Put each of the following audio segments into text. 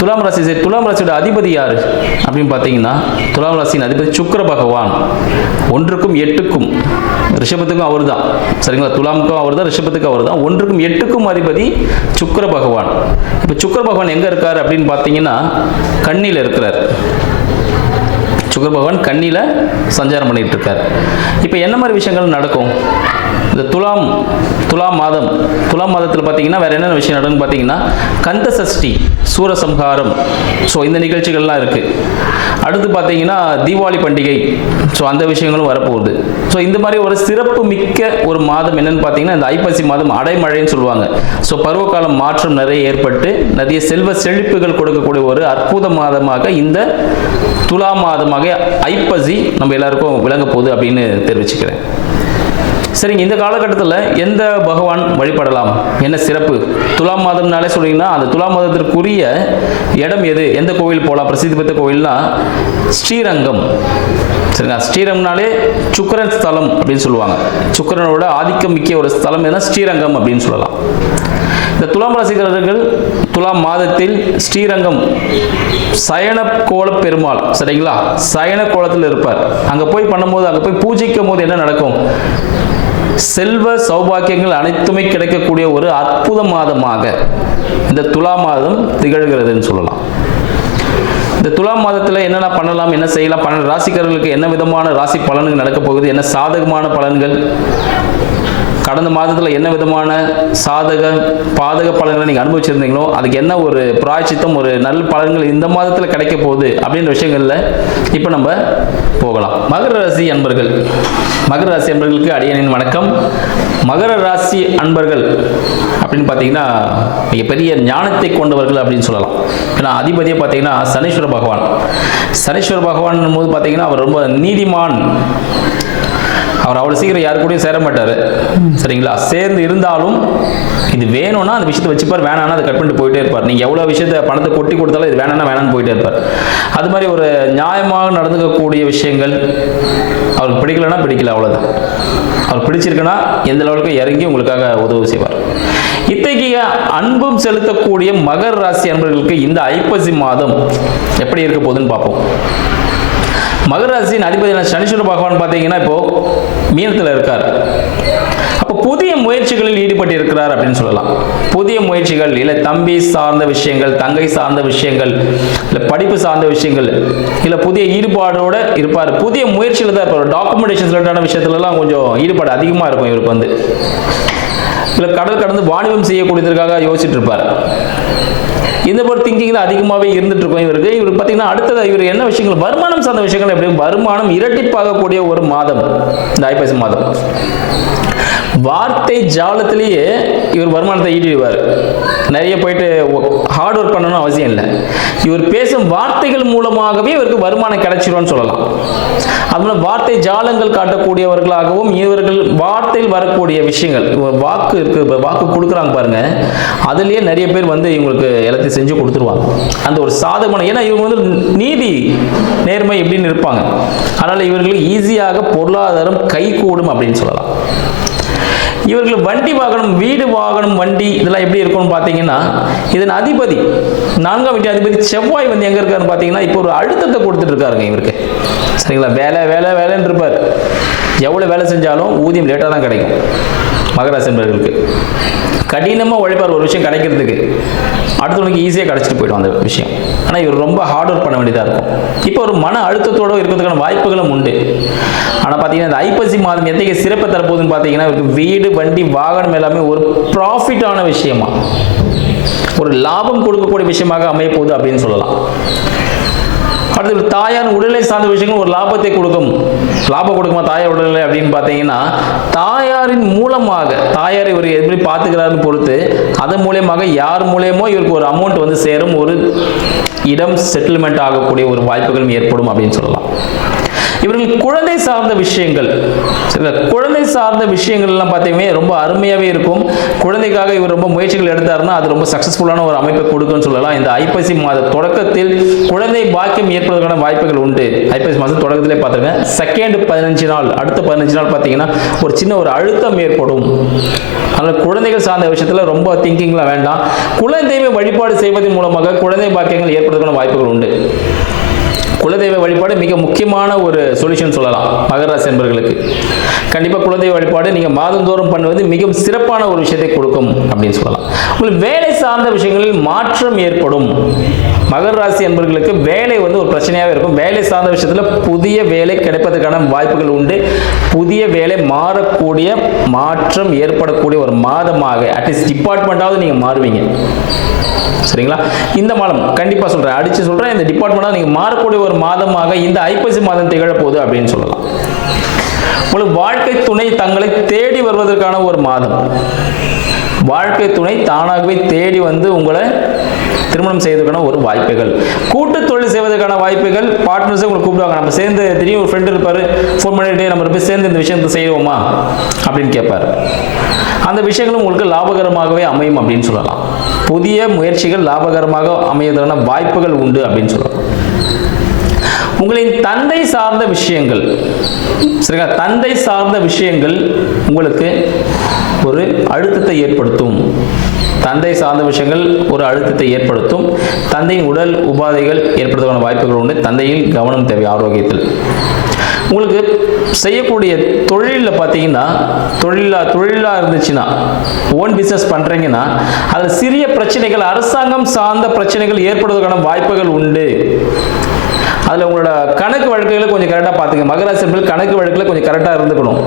துலாம் ராசி சரி துலாம் ராசியோட அதிபதி யார்? அப்படின்னு பார்த்தீங்கன்னா துலாம் ராசியின் அதிபதி சுக்கிர பகவான். ஒன்றுக்கும் எட்டுக்கும் ரிஷபத்துக்கும் அவர் தான் சரிங்களா? துலாமுக்கும் அவர் தான் ரிஷபத்துக்கும் அவர் தான் ஒன்றுக்கும் எட்டுக்கும் அதிபதி சுக்கர பகவான். இப்போ சுக்கிர பகவான் எங்கே இருக்கார் அப்படின்னு பார்த்தீங்கன்னா கண்ணியில் இருக்கிறார். சுக்கர பகவான் கண்ணியில் சஞ்சாரம் பண்ணிட்டு இருக்கார் இப்போ என்ன மாதிரி விஷயங்கள் நடக்கும்? இந்த துலாம் துலாம் மாதம் துலாம் மாதத்தில் பார்த்தீங்கன்னா வேற என்னென்ன விஷயம் நடக்கும்னு பார்த்தீங்கன்னா கந்த சஷ்டி சூரசம்ஹாரம். ஸோ இந்த நிகழ்ச்சிகள்லாம் இருக்குது அடுத்து பார்த்தீங்கன்னா தீபாவளி பண்டிகை. ஸோ அந்த விஷயங்களும் வரப்போகுது. ஸோ இந்த மாதிரி ஒரு சிறப்பு மிக்க ஒரு மாதம் என்னென்னு பார்த்தீங்கன்னா இந்த ஐப்பசி மாதம் அடைமழைன்னு சொல்லுவாங்க. ஸோ பருவகாலம் மாற்றம் நிறைய ஏற்பட்டு நிறைய செல்வ செழிப்புகள் கொடுக்கக்கூடிய ஒரு அற்புத மாதமாக இந்த துலா மாதமாக ஐப்பசி நம்ம எல்லாருக்கும் விளங்க போகுது அப்படின்னு தெரிவிச்சுக்கிறேன். சரிங்க இந்த காலகட்டத்தில் எந்த பகவான் வழிபடலாம்? என்ன சிறப்பு? துலாம் மாதம்னாலே சொன்னீங்கன்னா அந்த துலாம் மாதத்திற்குரிய இடம் எது? எந்த கோவில் போகலாம் பிரசித்தி பெற்ற கோவில்னா ஸ்ரீரங்கம். சரிங்களா? ஸ்ரீரங்கம்னாலே சுக்கரன் ஸ்தலம் அப்படின்னு சொல்லுவாங்க. சுக்கரனோட ஆதிக்கம் மிக்க ஒரு ஸ்தலம் எதுனா ஸ்ரீரங்கம் அப்படின்னு சொல்லலாம். இந்த துலாம் ராசிக்காரர்கள் துலாம் மாதத்தில் ஸ்ரீரங்கம் சயன கோல பெருமாள் சரிங்களா? சயன கோலத்தில் இருப்பார். அங்கே போய் பண்ணும்போது அங்கே போய் பூஜிக்கும் போது என்ன நடக்கும்? செல்வ சௌபாக்கியங்கள் அனைத்துமே கிடைக்கக்கூடிய ஒரு அற்புத மாதமாக இந்த துலா மாதம் திகழ்கிறதுன்னு சொல்லலாம். இந்த துலா மாதத்தில் என்னென்ன பண்ணலாம் என்ன செய்யலாம்? பன்னெண்டு ராசிக்காரர்களுக்கு என்ன விதமான ராசி பலன்கள் நடக்கப் போகுது? என்ன சாதகமான பலன்கள்? கடந்த மாதத்தில் என்ன விதமான சாதக பாதக பலன்களை நீங்கள் அனுபவிச்சிருந்தீங்களோ அதுக்கு என்ன ஒரு பிராய்ச்சித்தம் ஒரு நல்ல பலன்கள் இந்த மாதத்தில் கிடைக்க போகுது அப்படின்ற விஷயங்களில் இப்போ நம்ம போகலாம். மகர ராசி அன்பர்கள். மகர ராசி அன்பர்களுக்கு அடியனின் வணக்கம். மகர ராசி அன்பர்கள் அப்படின்னு பார்த்தீங்கன்னா மிகப்பெரிய ஞானத்தை கொண்டவர்கள் அப்படின்னு சொல்லலாம். ஏன்னா அதிபதியை பார்த்தீங்கன்னா சனீஸ்வர பகவான். சனீஸ்வர பகவான் போது பார்த்தீங்கன்னா அவர் ரொம்ப நீதிமான். அவர் அவ்வளோ சீக்கிரம் யாரு கூடயும் சேர மாட்டார். சரிங்களா? சேர்ந்து இருந்தாலும் இது வேணும்னா அந்த விஷயத்தை வச்சுப்பார். வேணாம்னா அதை கட் பண்ணிட்டு போயிட்டே இருப்பார். நீங்கள் எவ்வளோ விஷயத்தை பணத்தை கொட்டி கொடுத்தாலும் இது வேணாம்னா வேணாம்னு போயிட்டே இருப்பார். அது மாதிரி ஒரு நியாயமாக நடந்துக்கக்கூடிய விஷயங்கள் அவருக்கு பிடிக்கலன்னா பிடிக்கல அவ்வளோதான் அவர் பிடிச்சிருக்குன்னா எந்த அளவுக்கு இறங்கி உங்களுக்காக உதவி செய்வார். இத்தகைய அன்பும் செலுத்தக்கூடிய மகர் ராசி அன்பர்களுக்கு இந்த ஐப்பசி மாதம் எப்படி இருக்க போகுதுன்னு பார்ப்போம். மகராசியின் அதிபதியான சனீஸ்வர பகவான் பார்த்தீங்கன்னா இப்போ மீனத்தில் இருக்கார். அப்போ புதிய முயற்சிகளில் ஈடுபட்டு இருக்கிறார் அப்படின்னு சொல்லலாம். புதிய முயற்சிகள் இல்லை தம்பி சார்ந்த விஷயங்கள் தங்கை சார்ந்த விஷயங்கள் இல்லை படிப்பு சார்ந்த விஷயங்கள் இல்லை புதிய ஈடுபாடோடு இருப்பார். புதிய முயற்சியில் தான் இருப்பார் டாக்குமெண்டேஷன் விஷயத்துலலாம் கொஞ்சம் ஈடுபாடு அதிகமாக இருக்கும் இவருக்கு வந்து. இல்லை கடல் கடந்து வாணிபம் செய்யக்கூடியதற்காக யோசிச்சுட்டு இருப்பார். இந்த ஒரு திங்கிங் தான் அதிகமாகவே இருந்துட்டு இருக்கும் இவருக்கு. இவருக்கு பார்த்தீங்கன்னா அடுத்தது இவர் என்ன விஷயங்கள் வருமானம் சார்ந்த விஷயங்கள் எப்படி? வருமானம் இரட்டிப்பாகக்கூடிய ஒரு மாதம். இந்த ஐப்பசி மாதம். வார்த்தை ஜாலத்திலேயே இவர் வருமானத்தை ஈட்டிடுவார். நிறைய போயிட்டு ஹார்ட் ஒர்க் பண்ணணும் அவசியம் இல்லை. இவர் பேசும் வார்த்தைகள் மூலமாகவே இவருக்கு வருமானம் கிடைச்சிரும்னு சொல்லலாம். அதனால வார்த்தை ஜாலங்கள் காட்டக்கூடியவர்களாகவும் இவர்கள் வார்த்தையில் வரக்கூடிய விஷயங்கள் வாக்கு இருக்கு வாக்கு கொடுக்குறாங்க பாருங்க அதுலேயே நிறைய பேர் வந்து இவங்களுக்கு எல்லாத்தையும் செஞ்சு கொடுத்துருவாங்க. அந்த ஒரு சாதகமான ஏன்னா இவங்க வந்து நீதி நேர்மை எப்படின்னு இருப்பாங்க. அதனால் இவர்களுக்கு ஈஸியாக பொருளாதாரம் கைகூடும் அப்படின்னு சொல்லலாம். இவர்கள் வண்டி வாகனம் வீடு வாகனம் வண்டி இதெல்லாம் எப்படி இருக்கும்னு பார்த்தீங்கன்னா இதன் அதிபதி நான்காம் வீட்டு அதிபதி செவ்வாய் வந்து எங்கே இருக்காருன்னு பார்த்தீங்கன்னா இப்போ ஒரு அழுத்தத்தை கொடுத்துட்டு இருக்காருங்க இவருக்கு. சரிங்களா? வேலை வேலை வேலைன்னு இருப்பார் எவ்வளோ வேலை செஞ்சாலும் ஊதியம் லேட்டாக தான் கிடைக்கும். மகராசி என்பவர்களுக்கு. கடினமாக உழைப்பார் ஒரு விஷயம் கிடைக்கிறதுக்கு. அடுத்தவனுக்கு ஈஸியாக கிடச்சிட்டு போயிடும் அந்த விஷயம். ஆனால் இவர் ரொம்ப ஹார்ட் ஒர்க் பண்ண வேண்டியதாக இருக்கும். இப்போ ஒரு மன அழுத்தத்தோடு இருக்கிறதுக்கான வாய்ப்புகளும் உண்டு. ஆனால் பார்த்தீங்கன்னா இந்த ஐப்பசி மாதம் எத்தகைய சிறப்பை தரப்போகுதுன்னு பார்த்தீங்கன்னா இவருக்கு வீடு வண்டி வாகனம் எல்லாமே ஒரு ப்ராஃபிட்டான விஷயமா. ஒரு லாபம் கொடுக்கக்கூடிய விஷயமாக அமையப்போகுது அப்படின்னு சொல்லலாம். அடுத்து தாயார் உடலை சார்ந்த விஷயங்கள் ஒரு லாபத்தை கொடுக்கும். லாபம் கொடுக்குமா தாயார் உடல்நிலை அப்படின்னு பார்த்தீங்கன்னா தாயாரின் மூலமாக தாயாரை இவர் எப்படி பார்த்துக்கிறாருன்னு பொறுத்து அதன் மூலியமாக யார் மூலியமோ இவருக்கு ஒரு அமௌண்ட் வந்து சேரும் ஒரு இடம் செட்டில்மெண்ட் ஆகக்கூடிய ஒரு வாய்ப்புகளும் ஏற்படும் அப்படின்னு சொல்லலாம். இவர்கள் குழந்தை சார்ந்த விஷயங்கள். சில குழந்தை சார்ந்த விஷயங்கள் எல்லாம் பார்த்தீங்கன்னா ரொம்ப அருமையாகவே இருக்கும். குழந்தைக்காக இவர் ரொம்ப முயற்சிகள் எடுத்தாருன்னா அது ரொம்ப சக்ஸஸ்ஃபுல்லான ஒரு அமைப்பை கொடுக்குன்னு சொல்லலாம். இந்த ஐப்பசி மாத தொடக்கத்தில் குழந்தை பாக்கியம் ஏற்படுவதற்கான வாய்ப்புகள் உண்டு. ஐப்பசி மாதம் தொடக்கத்திலே பார்த்துருங்க செகண்ட் பதினஞ்சு நாள் அடுத்த பதினஞ்சு நாள் பார்த்தீங்கன்னா ஒரு சின்ன ஒரு அழுத்தம் ஏற்படும். அதனால் குழந்தைகள் சார்ந்த விஷயத்தில் ரொம்ப திங்கிங்லாம் வேண்டாம். குலதெய்வ வழிபாடு செய்வதன் மூலமாக குழந்தை பாக்கியங்கள் ஏற்படுவதற்கான வாய்ப்புகள் உண்டு. குலதெய்வ வழிபாடு மிக முக்கியமான ஒரு சொல்யூஷன் சொல்லலாம் மகராசி என்பர்களுக்கு கண்டிப்பாக குலதெய்வ வழிபாடு நீங்கள் மாதந்தோறும் பண்ணுவது மிகவும் சிறப்பான ஒரு விஷயத்தை கொடுக்கும் அப்படின்னு சொல்லலாம். உங்களுக்கு வேலை சார்ந்த விஷயங்களில் மாற்றம் ஏற்படும். மகர ராசி என்பர்களுக்கு வேலை வந்து ஒரு பிரச்சனையாகவே இருக்கும். வேலை சார்ந்த விஷயத்தில் புதிய வேலை கிடைப்பதற்கான வாய்ப்புகள் உண்டு. புதிய வேலை மாறக்கூடிய மாற்றம் ஏற்படக்கூடிய ஒரு மாதமாக அட்லீஸ்ட் டிபார்ட்மெண்ட்டாவது நீங்கள் மாறுவீங்க. சரிங்களா? இந்த மாதம் கண்டிப்பாக சொல்கிறேன் அடித்து சொல்கிறேன் இந்த டிபார்ட்மெண்ட்டாக நீங்கள் மாறக்கூடிய ஒரு மாதமாக இந்த ஐப்பசி மாதம் திகழப்போகுது அப்படின்னு சொல்லலாம். உங்களுக்கு வாழ்க்கை துணை தங்களை தேடி வருவதற்கான ஒரு மாதம். வாழ்க்கை துணை தானாகவே தேடி வந்து உங்களை திருமணம் செய்வதற்கான ஒரு வாய்ப்புகள். கூட்டு தொழில் செய்வதற்கான வாய்ப்புகள் பார்ட்னர்ஸை உங்களுக்கு கூப்பிடுவாங்க. நம்ம சேர்ந்து திடீர்னு ஒரு ஃப்ரெண்டு இருப்பார் ஃபோன் பண்ணிட்டு நம்ம போய் சேர்ந்து இந்த விஷயத்தை செய்வோமா? அப்படின்னு கேட்பார். அந்த விஷயங்களும் உங்களுக்கு லாபகரமாகவே அமையும் அப்படின்னு சொல்லலாம். புதிய முயற்சிகள் லாபகரமாக அமைவதற்கான வாய்ப்புகள் உண்டு அப்படின்னு சொல்லலாம். உங்களின் தந்தை சார்ந்த விஷயங்கள் சரிங்களா? தந்தை சார்ந்த விஷயங்கள் உங்களுக்கு ஒரு அழுத்தத்தை ஏற்படுத்தும். தந்தை சார்ந்த விஷயங்கள் ஒரு அழுத்தத்தை ஏற்படுத்தும். தந்தையின் உடல் உபாதைகள் ஏற்படுவதற்கான வாய்ப்புகள் உண்டு. தந்தையில் கவனம் தேவை ஆரோக்கியத்தில். உங்களுக்கு செய்யக்கூடிய தொழிலில் பார்த்தீங்கன்னா தொழிலா தொழிலாக இருந்துச்சுன்னா ஓன் பிஸ்னஸ் பண்ணுறீங்கன்னா அதில் சிறிய பிரச்சனைகள் அரசாங்கம் சார்ந்த பிரச்சனைகள் ஏற்படுவதற்கான வாய்ப்புகள் உண்டு. அதில் உங்களோட கணக்கு வழக்குகளை கொஞ்சம் கரெக்டாக பார்த்துங்க. மகராசி என்பது கணக்கு வழக்கில் கொஞ்சம் கரெக்டாக இருந்துக்கணும்.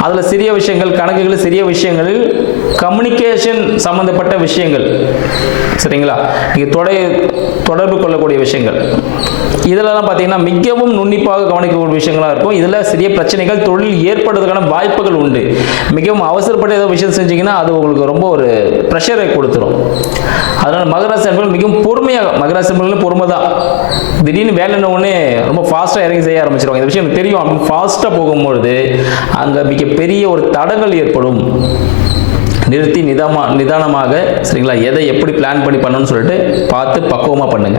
அதில் சிறிய விஷயங்கள் கணக்குகள் சிறிய விஷயங்களில் கம்யூனிகேஷன் சம்மந்தப்பட்ட விஷயங்கள். சரிங்களா? நீங்கள் தொடை தொடர்பு கொள்ளக்கூடிய விஷயங்கள். இதிலெல்லாம் பார்த்தீங்கன்னா மிகவும் நுண்ணிப்பாக கவனிக்கக்கூடிய விஷயங்களாக இருக்கும். இதில் சிறிய பிரச்சனைகள் தொழில் ஏற்படுவதற்கான வாய்ப்புகள் உண்டு. மிகவும் அவசரப்பட்ட ஏதோ விஷயம் செஞ்சீங்கன்னா அது உங்களுக்கு ரொம்ப ஒரு ப்ரெஷரை கொடுத்துரும். அதனால் மகராசி அன்பர்கள் மிகவும் பொறுமையாக மகராசி அன்பர்கள் பொறுமை தான் திடீர்னு வேலை உடனே ரொம்ப ஃபாஸ்ட்டாக இறங்கி செய்ய ஆரம்பிச்சிருவாங்க. இந்த விஷயம் தெரியும். அப்படின்னு ஃபாஸ்ட்டாக போகும்பொழுது அங்கே மிகப்பெரிய ஒரு தடங்கள் ஏற்படும். நிறுத்தி நிதாமா நிதானமாக சரிங்களா எதை எப்படி பிளான் பண்ணி பண்ணணும்னு சொல்லிட்டு பார்த்து பக்குவமாக பண்ணுங்க.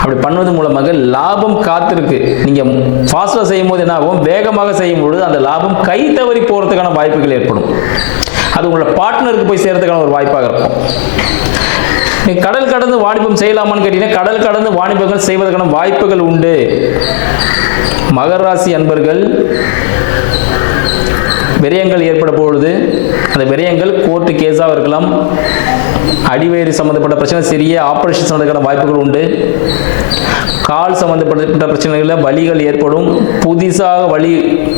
அப்படி பண்ணுவது மூலமாக லாபம் காத்திருக்கு. நீங்கள் ஃபாஸ்ட்டாக செய்யும் போது என்ன ஆகும்? வேகமாக செய்யும் பொழுது அந்த லாபம் கை தவறி போகிறதுக்கான வாய்ப்புகள் ஏற்படும். அது உங்களோட பார்ட்னருக்கு போய் சேர்றதுக்கான ஒரு வாய்ப்பாக இருக்கும். நீ கடல் கடந்து வாணிபம் செய்யலாமான்னு கேட்டீங்கன்னா கடல் கடந்து வாணிபங்கள் செய்வதற்கான வாய்ப்புகள் உண்டு. மகராசி அன்பர்கள் விரயங்கள் ஏற்பட பொழுது அந்த விரயங்கள் கோர்ட்டு கேஸாக இருக்கலாம். அடிவயிறு சம்மந்தப்பட்ட பிரச்சனை சிறிய ஆப்ரேஷன் சம்மந்தக்கான வாய்ப்புகள் உண்டு. கால் சம்மந்தப்பட்ட பிரச்சனைகளில் வலிகள் ஏற்படும். புதிசாக வலி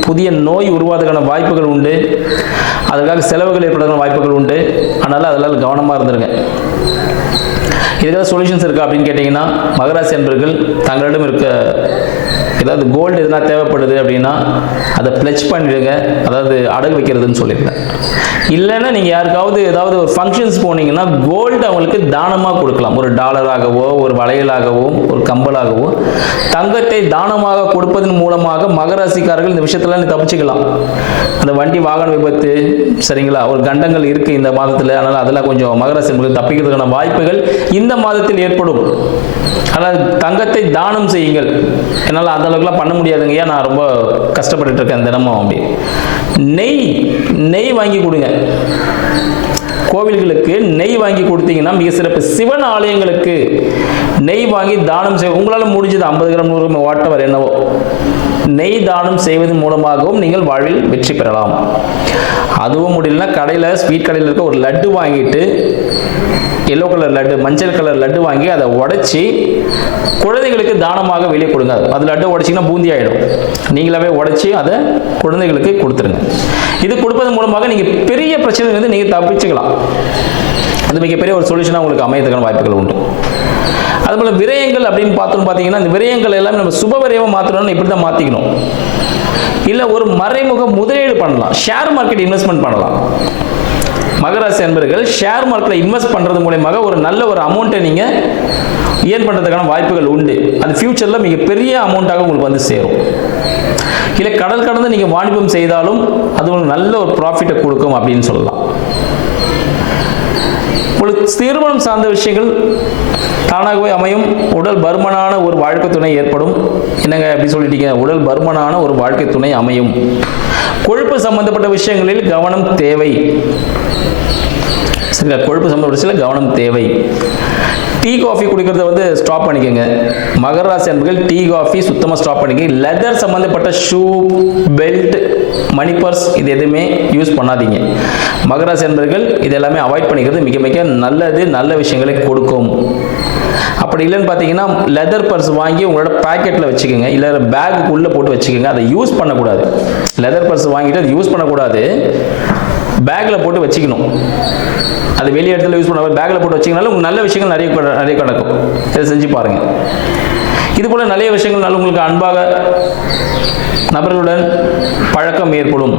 புதிய நோய் உருவாதற்கான வாய்ப்புகள் உண்டு. அதற்காக செலவுகள் ஏற்படுறதுக்கான வாய்ப்புகள் உண்டு. அதனால் அதெல்லாம் கவனமாக இருந்துருங்க. இதுக்காக சொல்யூஷன்ஸ் இருக்கா அப்படின்னு கேட்டிங்கன்னா மகராசி அன்பர்கள் தங்களிடம் இருக்க ஏதாவது கோல்டு எதுனா தேவைப்படுது அப்படின்னா அதை பிளச் பண்ணிடுங்க. அதாவது அடகு வைக்கிறதுன்னு சொல்லியிருந்தேன் இல்லைன்னா நீங்கள் யாருக்காவது ஏதாவது ஒரு ஃபங்க்ஷன்ஸ் போனீங்கன்னா கோல்டு அவங்களுக்கு தானமாக கொடுக்கலாம். ஒரு டாலராகவோ ஒரு வளையலாகவோ ஒரு கம்பலாகவோ. தங்கத்தை தானமாக கொடுப்பதன் மூலமாக மகராசிக்காரர்கள் இந்த விஷயத்தில் தப்பிச்சுக்கலாம். அந்த வண்டி வாகன விபத்து சரிங்களா? ஒரு கண்டங்கள் இருக்குது இந்த மாதத்தில். அதனால் அதெல்லாம் கொஞ்சம் மகராசி தப்பிக்கிறதுக்கான வாய்ப்புகள் இந்த மாதத்தில் ஏற்படும். ஆனால் தங்கத்தை தானம் செய்யுங்கள். என்னால் அந்த அளவுக்குலாம் பண்ண முடியாதுங்க. ஏன் நான் ரொம்ப கஷ்டப்பட்டுட்டு இருக்கேன் தினமும் அப்படி. நெய் நெய் வாங்கி கொடுங்க. கோவில்களுக்கு நெய் வாங்கி கொடுத்தீங்கன்னா மிக சிறப்பு. சிவன் ஆலயங்களுக்கு நெய் வாங்கி தானம் செய்ய உங்களால் முடிஞ்சது ஐம்பது கிராம் நூறு கிராம் வாட்டவர் என்னவோ. நெய் தானம் செய்வதன் மூலமாகவும் நீங்கள் வாழ்வில் வெற்றி பெறலாம். அதுவும் முடியலன்னா கடையில் ஸ்வீட் கடையில் இருக்க ஒரு லட்டு வாங்கிட்டு எல்லோ கலர் லட்டு மஞ்சள் கலர் லட்டு வாங்கி அதை உடைச்சி குழந்தைகளுக்கு தானமாக வெளியே கொடுங்க. அது லட்டு உடைச்சிங்கன்னா பூந்தி ஆகிடும் நீங்களாவே உடைச்சி அதை குழந்தைகளுக்கு கொடுத்துருங்க. இது கொடுப்பதன் மூலமாக நீங்கள் பெரிய பிரச்சனை வந்து நீங்கள் தப்பிச்சுக்கலாம். அது மிகப்பெரிய ஒரு சொல்யூஷனாக உங்களுக்கு அமையத்துக்கான வாய்ப்புகள் உண்டு. அதுபோல் விரயங்கள் அப்படின்னு பார்த்தோம்னு பார்த்தீங்கன்னா இந்த விரயங்கள் எல்லாமே நம்ம சுப விரயமாக மாற்றணும்னு இப்படி தான் மாற்றிக்கணும் இல்லை ஒரு மறைமுக முதலீடு பண்ணலாம். ஷேர் மார்க்கெட் இன்வெஸ்ட்மெண்ட் பண்ணலாம். மகராசி அன்பர்கள் ஷேர் மார்க்கெட்டில் இன்வெஸ்ட் பண்ணுறது மூலயமாக ஒரு நல்ல ஒரு அமௌண்ட்டை நீங்கள் ஏர்ன் பண்ணுறதுக்கான வாய்ப்புகள் உண்டு. அது ஃப்யூச்சரில் மிகப்பெரிய அமௌண்ட்டாக உங்களுக்கு வந்து சேரும். இல்லை கடல் கடந்து நீங்கள் வாணிபம் செய்தாலும் அது உங்களுக்கு நல்ல ஒரு ப்ராஃபிட்டை கொடுக்கும் அப்படின்னு சொல்லலாம். உங்களுக்கு திருமணம் சார்ந்த விஷயங்கள் தானாகவே அமையும். உடல் பருமனான ஒரு வாழ்க்கை துணை ஏற்படும். என்னங்க எப்படி சொல்லிட்டீங்க? உடல் பருமனான ஒரு வாழ்க்கை துணை அமையும். கொழுப்பு சம்பந்தப்பட்ட விஷயங்களில் கவனம் தேவை. கொழுப்பு சம்பந்தப்பட்ட கவனம் தேவை. டீ காஃபி குடிக்கிறத வந்து ஸ்டாப் பண்ணிக்கோங்க. மகர ராசி அன்புகள் டீ காஃபி சுத்தமாக ஸ்டாப் பண்ணிக்கங்க. லெதர் சம்மந்தப்பட்ட ஷூ பெல்ட் மணி பர்ஸ் இது எதுவுமே யூஸ் பண்ணாதீங்க. மகராசி அன்பர்கள் இது எல்லாமே அவாய்ட் பண்ணிக்கிறது மிக மிக நல்லது நல்ல விஷயங்களை கொடுக்கும். அப்படி இல்லைன்னு பார்த்தீங்கன்னா லெதர் பர்ஸ் வாங்கி உங்களோட பேக்கெட்டில் வச்சுக்கோங்க. இல்லை பேக்குள்ளே போட்டு வச்சுக்கோங்க. அதை யூஸ் பண்ணக்கூடாது. லெதர் பர்ஸ் வாங்கிட்டு அதை யூஸ் பண்ணக்கூடாது. பேக்கில் போட்டு வச்சுக்கணும். அது வெளியே இடத்துல யூஸ் பண்ண பேக்கில் போட்டு வச்சிங்கனாலும் உங்களுக்கு நல்ல விஷயங்கள் நிறைய நிறைய கிடக்கும். இதை செஞ்சு பாருங்கள் இது போல் நிறைய விஷயங்கள் நல்ல உங்களுக்கு அன்பாக நபர்களுடன் பழக்கம் ஏற்படும்.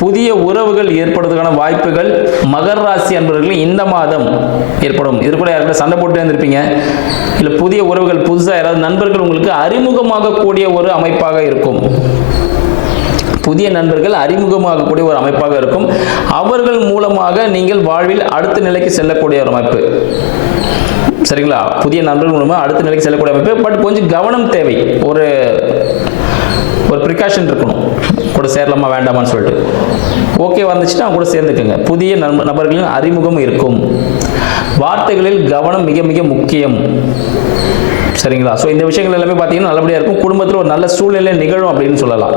புதிய உறவுகள் ஏற்படுவதற்கான வாய்ப்புகள் மகர ராசி அன்பர்கள் இந்த மாதம் ஏற்படும். இது கூட யாருக்கும் சண்டை போட்டு இருந்திருப்பீங்க. இல்லை புதிய உறவுகள் புதுசாக யாராவது நண்பர்கள் உங்களுக்கு அறிமுகமாக கூடிய ஒரு அமைப்பாக இருக்கும். புதிய நண்பர்கள் அறிமுகமாகக்கூடிய ஒரு அமைப்பாக இருக்கும். அவர்கள் மூலமாக நீங்கள் வாழ்வில் அடுத்த நிலைக்கு செல்லக்கூடிய ஒரு அமைப்பு. சரிங்களா? புதிய நண்பர்கள் மூலமாக அடுத்த நிலைக்கு செல்லக்கூடிய அமைப்பு. பட் கொஞ்சம் கவனம் தேவை. ஒரு ஒரு ப்ரிகாஷன் இருக்கணும். கூட சேரலாமா வேண்டாமான்னு சொல்லிட்டு. ஓகே வந்துச்சுன்னா கூட சேர்ந்துக்கோங்க. புதிய நபர்களின் அறிமுகம் இருக்கும். வார்த்தைகளில் கவனம் மிக மிக முக்கியம். சரிங்களா? ஸோ இந்த விஷயங்கள் எல்லாமே பார்த்தீங்கன்னா நல்லபடியாக இருக்கும். குடும்பத்தில் ஒரு நல்ல சூழ்நிலை நிகழும் அப்படின்னு சொல்லலாம்.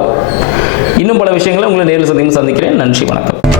இன்னும் பல விஷயங்களை உங்களை நேரில் சந்திக்கும் சந்திக்கிறேன். நன்றி வணக்கம்.